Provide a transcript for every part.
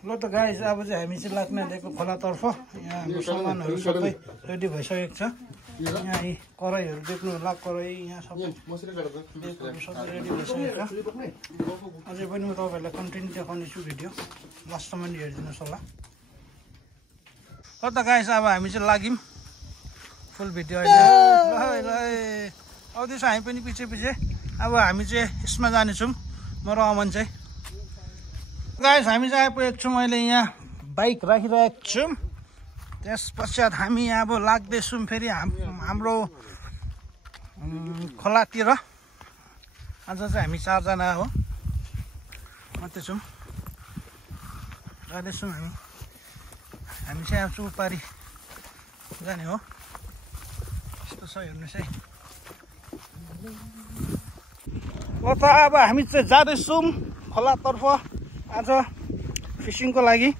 ल त गाइस अब चाहिँ हामी चाहिँ लाग्न दिएको खोलातर्फ यहाँ हाम्रो सामानहरू सबै रेडी भइसकेको छ यहाँ यी कराईहरू देख्नु होला कराई यहाँ सबै सबै रेडी भइसकेको छ अझै पनि म तपाईँहरूलाई कन्टिन्यू देखाउनेछु भिडियो लास्टसम्म हेरिदिनुहोस् होला ल त गाइस अब हामी चाहिँ लाग्यौँ फुल भिडियो अहिले आउँदैछ हामी पनि पछि अब हामी चाहिँ यसमा जानेछौँ म र अमन चाहिँ गाइस हामी चाहिँ आइपुगेको छौँ अहिले यहाँ बाइक राखिरहेको छौँ त्यस पश्चात हामी अब लाग्दैछौँ फेरि हाम्रो खोलातिर आज चाहिँ हामी 4 जना हो मात्रै छौँ जाँदैछौँ हामी चाहिँ आउँछौँ उपारी जाने हो यस्तो छ हेर्नुहोस् है ल त अब हामी चाहिँ जाँदैछौँ खोलातर्फ आज फिसिङको लागि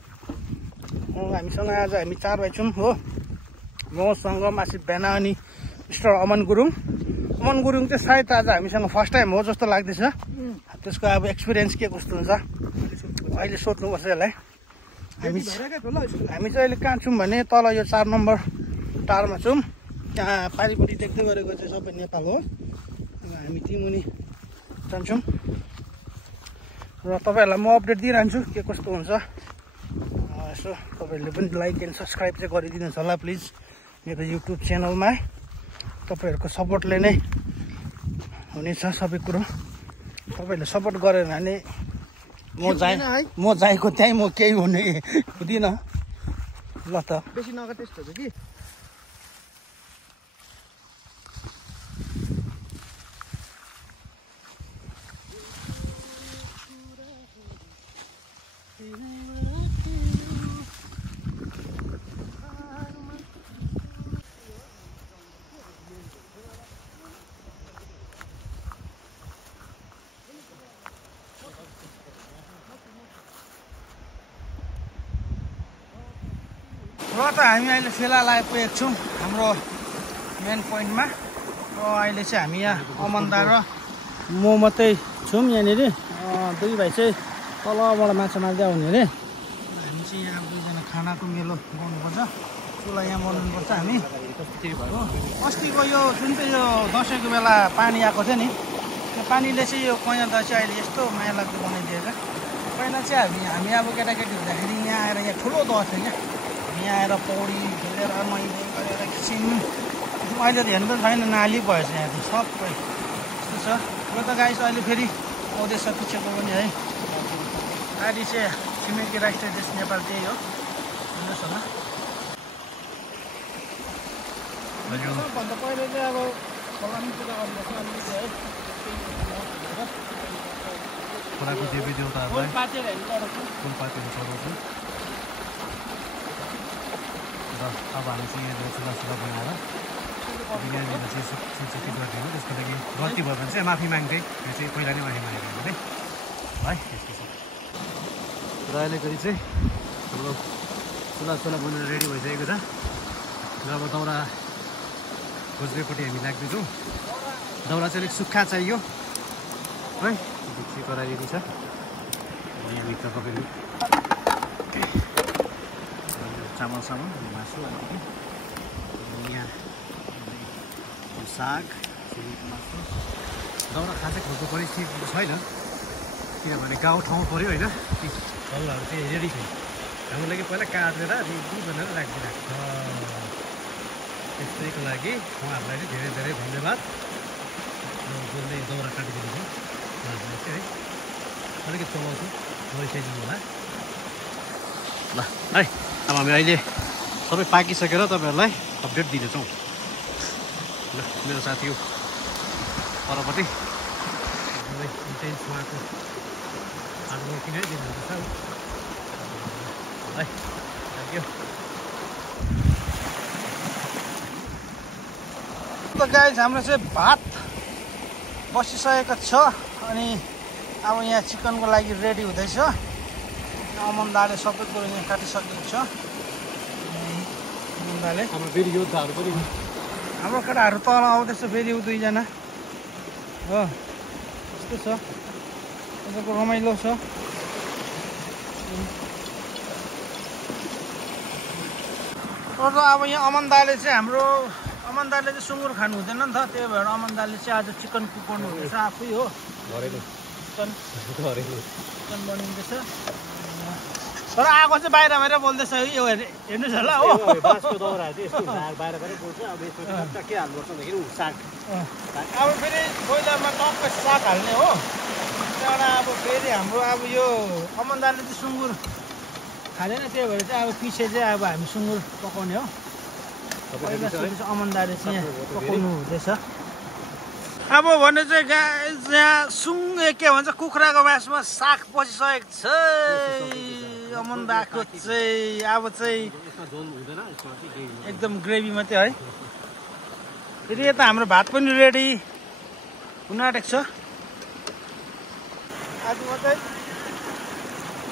हामीसँग आज हामी 4 भाइ छौँ हो मसँग मासिक भेना अनि मिस्टर अमन गुरुङ चाहिँ सायद आज हामीसँग फर्स्ट टाइम हो जस्तो लाग्दैछ त्यसको अब एक्सपिरियन्स के कस्तो हुन्छ अहिले सोध्नुपर्छ यसलाई हामी चाहिँ अहिले कहाँ छौँ भने तल यो 4 नम्बर टारमा छौँ त्यहाँ पारिपट्टि देख्दै गरेको चाहिँ सबै नेपाल हो हामी तिमुनि जान्छौँ र तपाईँहरूलाई म अपडेट दिइरहन्छु के कस्तो हुन्छ यसो तपाईँहरूले पनि लाइक एन्ड सब्सक्राइब चाहिँ गरिदिनुहोस् होला प्लिज मेरो युट्युब च्यानलमा तपाईँहरूको सपोर्टले नै हुनेछ सबै कुरो तपाईँहरूले सपोर्ट गरेन भने म जाएको त्यहीँ म केही हुने हुँदिनँ ल त बेसी नगर त्यस्तो छ कि र त हामी अहिले फिलहाल आइपुगेको छौँ हाम्रो मेन पोइन्टमा र अहिले चाहिँ हामी यहाँ अमन्दा र म मात्रै छौँ यहाँनिर 2 भाइ चाहिँ तलबाट माछा मार्दै आउने अरे हामी चाहिँ यहाँ 2 जना खानाको मेलो गर्नुपर्छ चुला यहाँ बनाउनुपर्छ हामी अस्तिको यो जुन चाहिँ यो दसैँको बेला पानी आएको थियो नि त्यो पानीले चाहिँ यो कैयाँ दसैँ अहिले यस्तो माया लाग्दो बनाइदिएछ पहिला चाहिँ हामी अब केटाकेटी हुँदाखेरि यहाँ आएर यहाँ ठुलो दसैँ क्या यहाँ आएर पौडी खेलेर मैले गरेर एकछिन अहिले त हेर्नु पनि छैन नाली भएछ यहाँ त सबै यस्तो छ यो त गाइस अहिले फेरि आउँदैछ पिछेको पनि है गाडी चाहिँ छिमेकी राष्ट्रिय देश नेपाल त्यही हो हेर्नुहोस् होला भन्दा पहिले चाहिँ अब खोलामा पूजा गर्नुपर्छ अलिकति है खोलाको देवी देवताहरूलाई फुलपातीहरू चढाउँछौँ र अब हामी चाहिँ यहाँनिर चुला बनाएर यहाँनिर चाहिँ सुनसुकी गरिदिनु त्यसको लागि गल्ती भयो भने चाहिँ माफी माग्दै यो चाहिँ पहिला नै माफी मागेको है यस्तो छ र अहिलेखेरि चाहिँ हाम्रो चुला बनेर रेडी भइसकेको छ र अब दाउरा खोज्दैपट्टि हामी लाग्दैछौँ दाउरा चाहिँ अलिक सुक्खा चाहियो है भित्री कराइएको छ यहाँभित्र तपाईँले चामल मासु अलिकति यहाँ साग मासु दाउरा खासै खोज्नु परिस्थिति छैन किनभने गाउँ ठाउँ पऱ्यो होइन ती दाउराहरू चाहिँ रेडी थियो हाम्रो लागि पहिला काटेर रेडी बनाएर राखिदिरहेको छ त्यसैको लागि उहाँहरूलाई चाहिँ धेरै धेरै धन्यवाद जसले दाउरा काटिदिनु थियो उहाँहरूलाई चाहिँ है अलिकति चलाउँछु गरिसकिदिनु होला ल है अब हामी अहिले सबै पाकिसकेर तपाईँहरूलाई अपडेट दिनेछौँ ल मेरो साथी हो परपट्टि एकदमै इन्टेन्स उहाँको हार्डवर्किङ है दिनुहुन्छ है थ्याङ्क यू त गाइस हाम्रो चाहिँ भात बसिसकेको छ अनि अब यहाँ चिकनको लागि रेडी हुँदैछ अमन्दाले सबै कुरो यहाँ काटिसकेको छ अमन्दाले हाम्रो फेरि योद्धाहरू पनि हाम्रो केटाहरू तल आउँदैछ फेरि 2 जना हो यस्तो छ तपाईँको रमाइलो छ अब यहाँ अमन दाले चाहिँ हाम्रो अमन दाले चाहिँ सुँगुर खानु हुँदैन नि त, त्यही भएर अमन दाले चाहिँ आज चिकन कुकाउनु हुँदैछ आफै हो। चिकन बनिँदैछ। तर आगो चाहिँ बाहिर बाहिर बोल्दैछ यो हेर्नुहोस् होला हो। अब फेरि बोइलरमा टक्कै साग हाल्ने हो। त्यहाँबाट अब फेरि हाम्रो अब यो अमन दाले चाहिँ सुँगुर खाँदैन, त्यही भएर चाहिँ अब पछि चाहिँ अब हामी सुँगुर पकाउने हो। पहिला सुरु अमन दाले चाहिँ यहाँ पकाउनु हुँदैछ। अब भने चाहिँ यहाँ के भन्छ कुखुराको मासुमा साग पसिसकेको छ अमन दाको चाहिँ। अब चाहिँ एकदम ग्रेभी मात्रै है। फेरि यता हाम्रो भात पनि रेडी हुन आँटेको छ। आजमा चाहिँ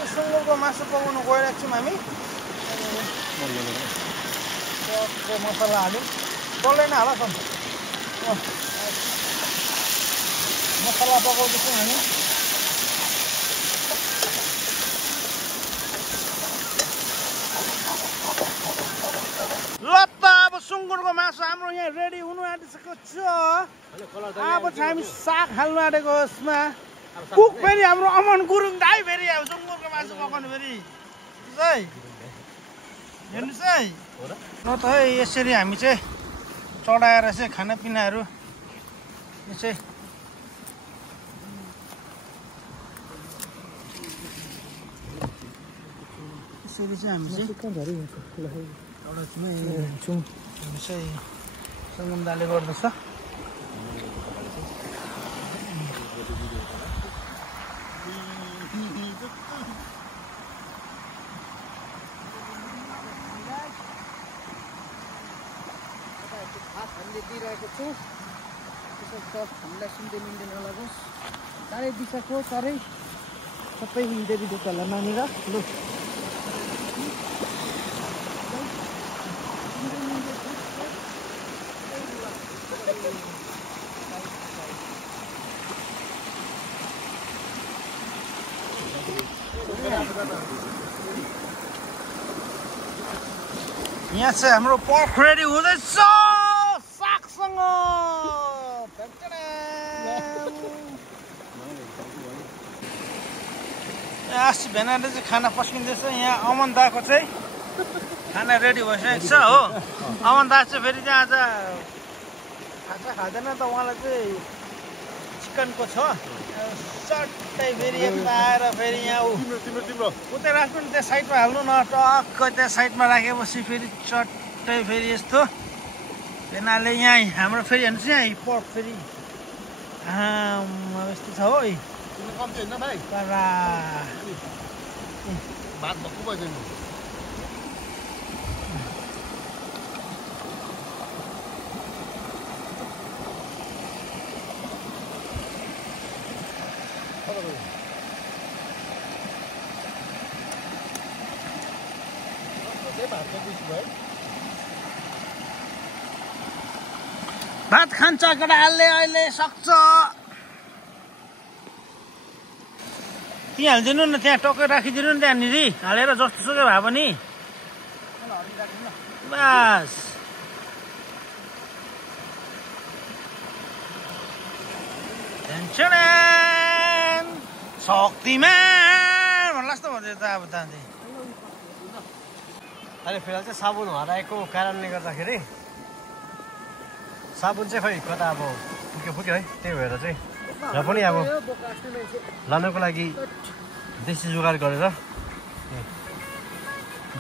सुँगुरको मासु पकाउनु गइरहेको छौँ हामी। मसला हाल्यो डल्दैन होला त, मसला पकाउँदैछौँ हामी। ल त अब सुँगुरको मासु हाम्रो यहाँ रेडी हुनु आँटिसकेको छ। अब चाहिँ हामी साग हाल्नु आँटेको यसमा। कुक फेरि हाम्रो अमन गुरुङ दाइ फेरि अब सुँगुरको मासु पकाउनु फेरि हेर्नुहोस् है। न त है यसरी हामी चाहिँ चढाएर चाहिँ खानापिनाहरू यसै यसरी चाहिँ हामी चाहिँ सङ्गम दाले गर्दछ। हामीले दिइरहेको छु त्यसो हामीलाई सुन्दै मिल्दै नलागोस्। चारै दिशाको चारै सबै देवी देवताहरूलाई मानेर लु यहाँ चाहिँ हाम्रो पर्क रेडी हुँदैछ सागसँग। आसी भेनाले चाहिँ खाना पस्किँदैछ। यहाँ अमन दाको चाहिँ खाना रेडी भइसकेको छ हो। अमन दा चाहिँ फेरि चाहिँ आज खाजा खाँदैन त, उहाँलाई चाहिँ चिकनको छ चट्टै फेरि यता आएर फेरि यहाँ उतै राख्नु नि, त्यहाँ साइडमा हाल्नु न, टक्कै त्यहाँ साइडमा राखेपछि फेरि चट्टै फेरि यस्तो भेनाले यहाँ हाम्रो फेरि हेर्नुहोस् यहाँ पर्क फेरि यस्तो छ हो। भात भक्कु भइदिनु भात खान्छ केटाहरूले अहिले सक्छ। त्यहाँ हालिदिनु न, त्यहाँ टक्कै राखिदिनु नि त्यहाँनिर हालेर जस्तो सुकै भए पनि बस। शक्तिमान भन्ला जस्तो भन्दै त अब तान्दै। अहिले फिलहाल चाहिँ साबुन हराएको कारणले गर्दाखेरि साबुन चाहिँ खै कता अब पुग्यो है, त्यही भएर चाहिँ र पनि अब लानको लागि देशी जुगाड गरेर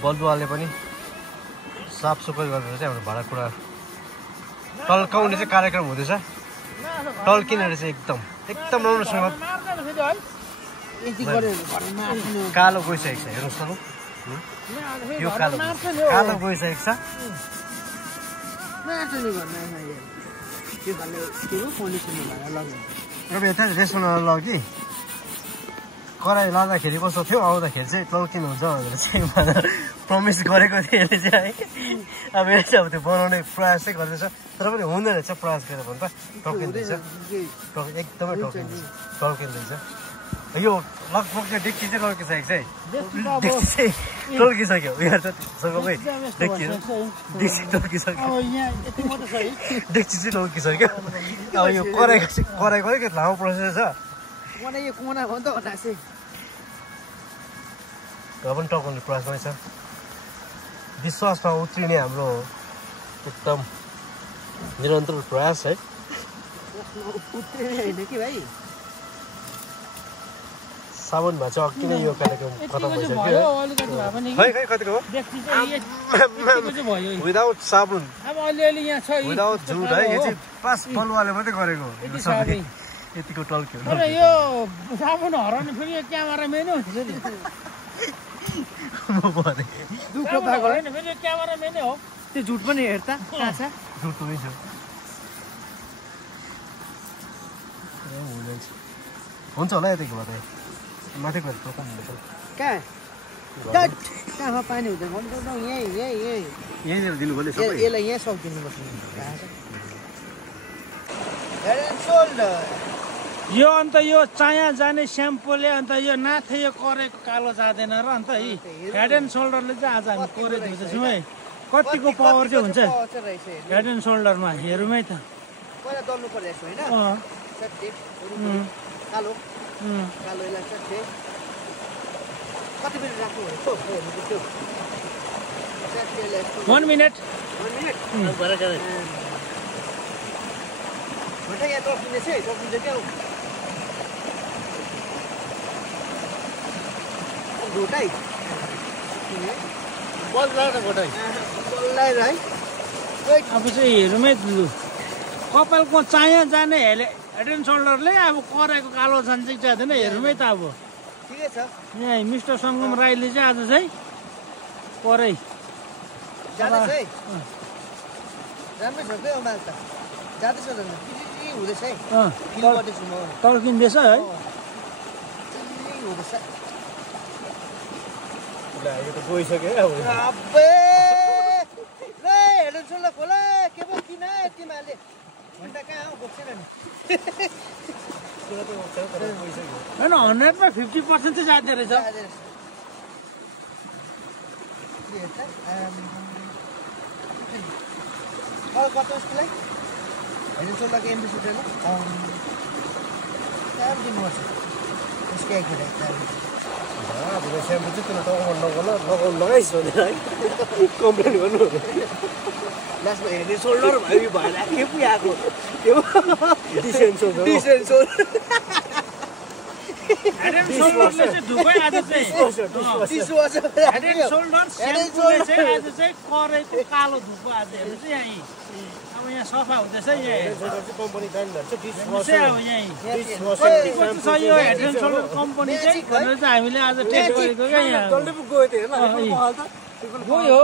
बलुवाले पनि साफसफाइ गरेर चाहिँ हाम्रो भाँडाकुँडा टल्काउने चाहिँ कार्यक्रम हुँदैछ। टल्किनेर चाहिँ एकदम राम्रोसँग कालो गइसकेको छ। हेर्नुहोस् न यो कालो गइसकेको छ। अब यता रेस्टुरेन्टमा लग्यो कि कराई लाँदाखेरि कस्तो थियो, आउँदाखेरि चाहिँ टल्किनु हुन्छ भनेर चाहिँ प्रमिस गरेको थिएँ यसले चाहिँ है। अब यो चाहिँ अब त्यो बनाउने प्रयास चाहिँ गर्दैछ, तर पनि हुँदैन रहेछ प्रयास गरेर भने त टल्किँदैछ, एकदमै टल्किँदैछ। यो लगभग चाहिँ डेक्ची चाहिँ लड्किसकेको छ है डेक्ची चाहिँ टल्किसक्यो यहाँ चाहिँ सबै डेक्ची टल्किसक्यो डेक्ची चाहिँ टल्किसक्यो अब यो कराईको अलिकति लामो प्रोसेस छ घर पनि टकाउने प्रयासमै छ विश्वासमा उत्रिने हाम्रो एकदम निरन्तर प्रयास है साबुन भए चाहिँ अघि नै यो कार्यक्रम खतम भइसक्यो खै कतिको हो विदाउट साबुन विदाउट झुट है यो चाहिँ पास फलवाले मात्रै गरेको यतिको टल्क्यो यो साबुन हराउने फेरि यो क्यामेराम्यान हो क्यामेराम्यान हो त्यो झुट पनि हेर्दा झुट पनि छ हुन्छ होला यतिको भए माथि गएर टोकन हुन्छ कहाँ पानी हुँदैन यहीँनिर दिनुभयो सबै यसलाई यहाँ सकिदिनुपर्छ यो अन्त यो चाया जाने स्याम्पूले अन्त यो नाथे यो करेको कालो जाँदैन र अन्त हेड एन्ड सोल्डरले चाहिँ आज हामी कोरेको हुँदैछौँ है कतिको पावर चाहिँ हुन्छ हेड एन्ड सोल्डरमा हेरौँ है त One minute. अब चाहिँ हेरौँ है कपालको चाया जाने हेड एन्ड सोल्डरले अब करेको कालो जान्छ जाँदैन हेरौँ है त अब ठिकै छ यहाँ मिस्टर सङ्गम राईले चाहिँ आज चाहिँ करै टल्किँदैछ है गइसक्यो होइन 100मा 50% चाहिँ जाँदो रहेछ लगाइस् भने है कम्प्लेन गर्नु लास्टमा हेर्ने सोल्डर भयो भएन के पो आएको हेड एन्ड सोल्डरले चाहिँ धुपै आज चाहिँ हेड एन्ड सोल्डर स्याम्पूले चाहिँ आज चाहिँ करेको कालो धुपो आज हेर्नु चाहिँ यहीँ अब यहाँ सफा हुँदैछ यहाँ कम्पनी छ यो हेड एन्ड सोल्डर कम्पनी चाहिँ भनेर चाहिँ हामीले आज टेस्ट गरेको क्या यहाँ गयो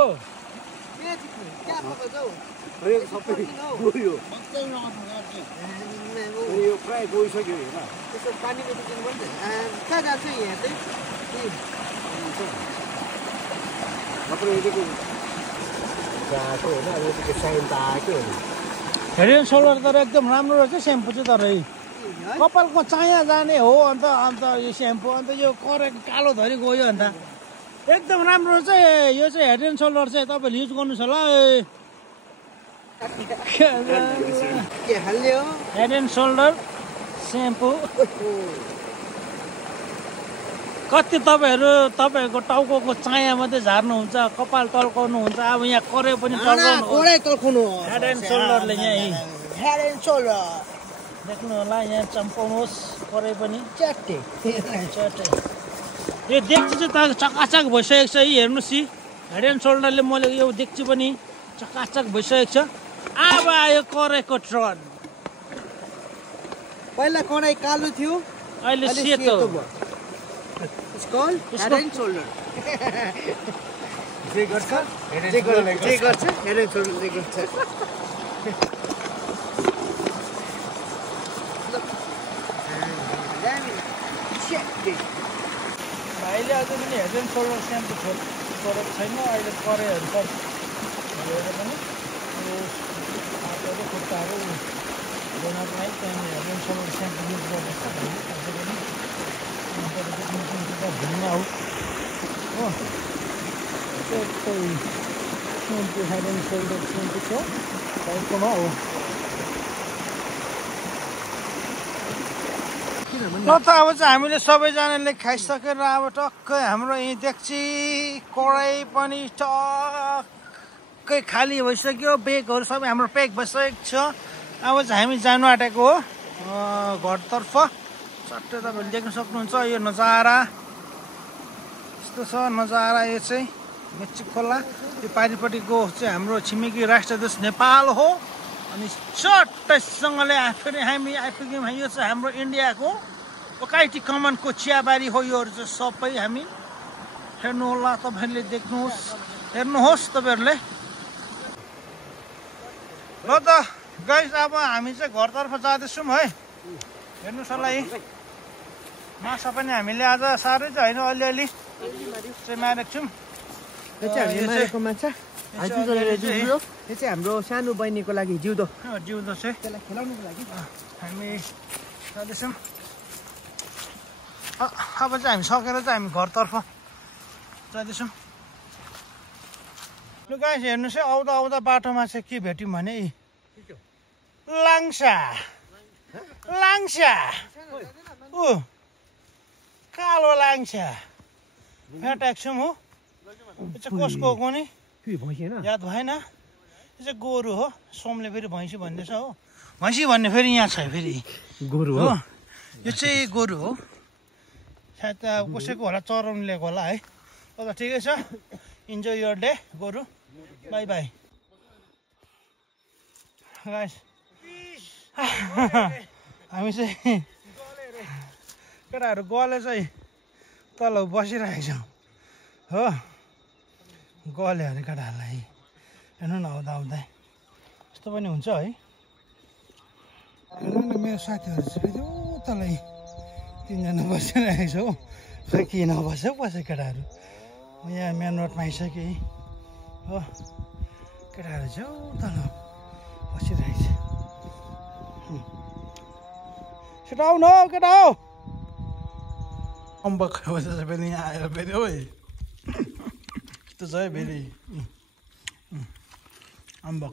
यो प्राय गइसक्यो हेर त्यसो पानीको दुकान पनि कहाँ जान्छ यहाँ चाहिँ गएको होइन अब यतिको साइन त आएको हेड एन्ड सोल्डर तर एकदम राम्रो रहेछ स्याम्पू चाहिँ तर कपालको चाया जाने हो अन्त यो स्याम्पू अन्त यो करेको कालो धरी गयो अन्त एकदम राम्रो रहेछ यो चाहिँ हेड एन्ड सोल्डर चाहिँ तपाईँले युज गर्नुहोस् होला हेड एन्ड सोल्डर स्याम्पू कति तपाईँहरूको टाउको चाया मात्रै झार्नुहुन्छ कपाल टल्काउनुहुन्छ अब यहाँ करे पनि टल्काउनु हेड एन्ड सोल्डरले यहाँ हेड एन्ड सोल्डर देख्नु होला यहाँ चम्पाउनुहोस् करे पनि च्याटे यो डेक्ची चाहिँ चकाचक भइसकेको छ हेर्नुहोस् हेड एन्ड सोल्डरले मैले यो डेक्ची पनि चकाचक भइसकेको छ अब आयो करेको ट्रन पहिला कडाई कालो थियो अहिले सेतो हेड एन्ड सोल्डर जे गर्छ हेड एन्ड सोल्डरले गर्छ भाइले अझ पनि हेड एन्ड सोल्डर स्याम्पू गरेको छैन अहिले करेहरू पनि हातहरू खुट्टाहरू धुनको लागि त्यहाँनिर head and shoulder shampoo use गर्दैछ घुम्न हो हो त्यस्तै shampoo head and shoulder shampoo छ टाइपकोमा हो ल त अब चाहिँ हामीले सबैजनाले खाइसकेर अब टक्कै हाम्रो यहीँ देख्ची कराई पनि टक्कै खाली भइसक्यो बेगहरू सबै हाम्रो प्याक भइसकेको छ अब चाहिँ हामी जानु आँटेको हो घरतर्फ चट्टै तपाईँहरूले देख्न सक्नुहुन्छ यो नजारा यस्तो छ नजारा यो चाहिँ मेची खोला यो पारिपट्टिको चाहिँ हाम्रो छिमेकी राष्ट्र देश नेपाल हो अनि चट्टैसँगले फेरि हामी आइपुग्यौँ यो चाहिँ हाम्रो इन्डियाको ओकाइटी कमानको चियाबारी हो योहरू चाहिँ सबै हामी हेर्नु होला तपाईँहरूले हेर्नुहोस् तपाईँहरूले ल त गाइस अब हामी चाहिँ घरतर्फ जाँदैछौँ है हेर्नुहोस् होला है माछा पनि हामीले आज साह्रै चाहिँ होइन अलिअलि चाहिँ मारेको छौँ यो चाहिँ हाम्रो सानो बहिनीको लागि जिउँदो चाहिँ त्यसलाई खेलाउनुको लागि हामी जाँदैछौँ अब चाहिँ हामी सकेर चाहिँ हामी घरतर्फ जाँदैछौँ लु गाइस हेर्नुहोस् है आउँदा आउँदा बाटोमा चाहिँ के भेट्यौँ भने लाङ्सा ऊ कालो लाङ्सा भेटाएको छौँ हो यो चाहिँ कसको हो नि याद भएन यो चाहिँ गोरु हो सोमले फेरि भैँसी भन्दैछ हो भैँसी भन्ने फेरि यहाँ छ फेरि गोरु हो यो चाहिँ गोरु हो सायद कसैको होला चराउनु लिएको होला है ल त ठिकै छ इन्जोय योर डे गोरु बाई बाई गाइस हामी चाहिँ केटाहरू गले चाहिँ तल बसिरहेको छौँ हो गल्यो अरे केटाहरूलाई हेर्नु न आउँदा आउँदै यस्तो पनि हुन्छ है हेर्नु न मेरो साथीहरू चाहिँ तलै तिनजना बसिरहेको छ हो खै के नबस्यो बस्यो केटाहरू यहाँ मेन रोडमा आइसकेँ हो केटाहरू चाहिँ तल बसिरहेको छ केटा आऊ न हौ केटा हौ अम्बक खाएपछि फेरि यहाँ आएर फेरि हो यस्तो छ है फेरि अम्बक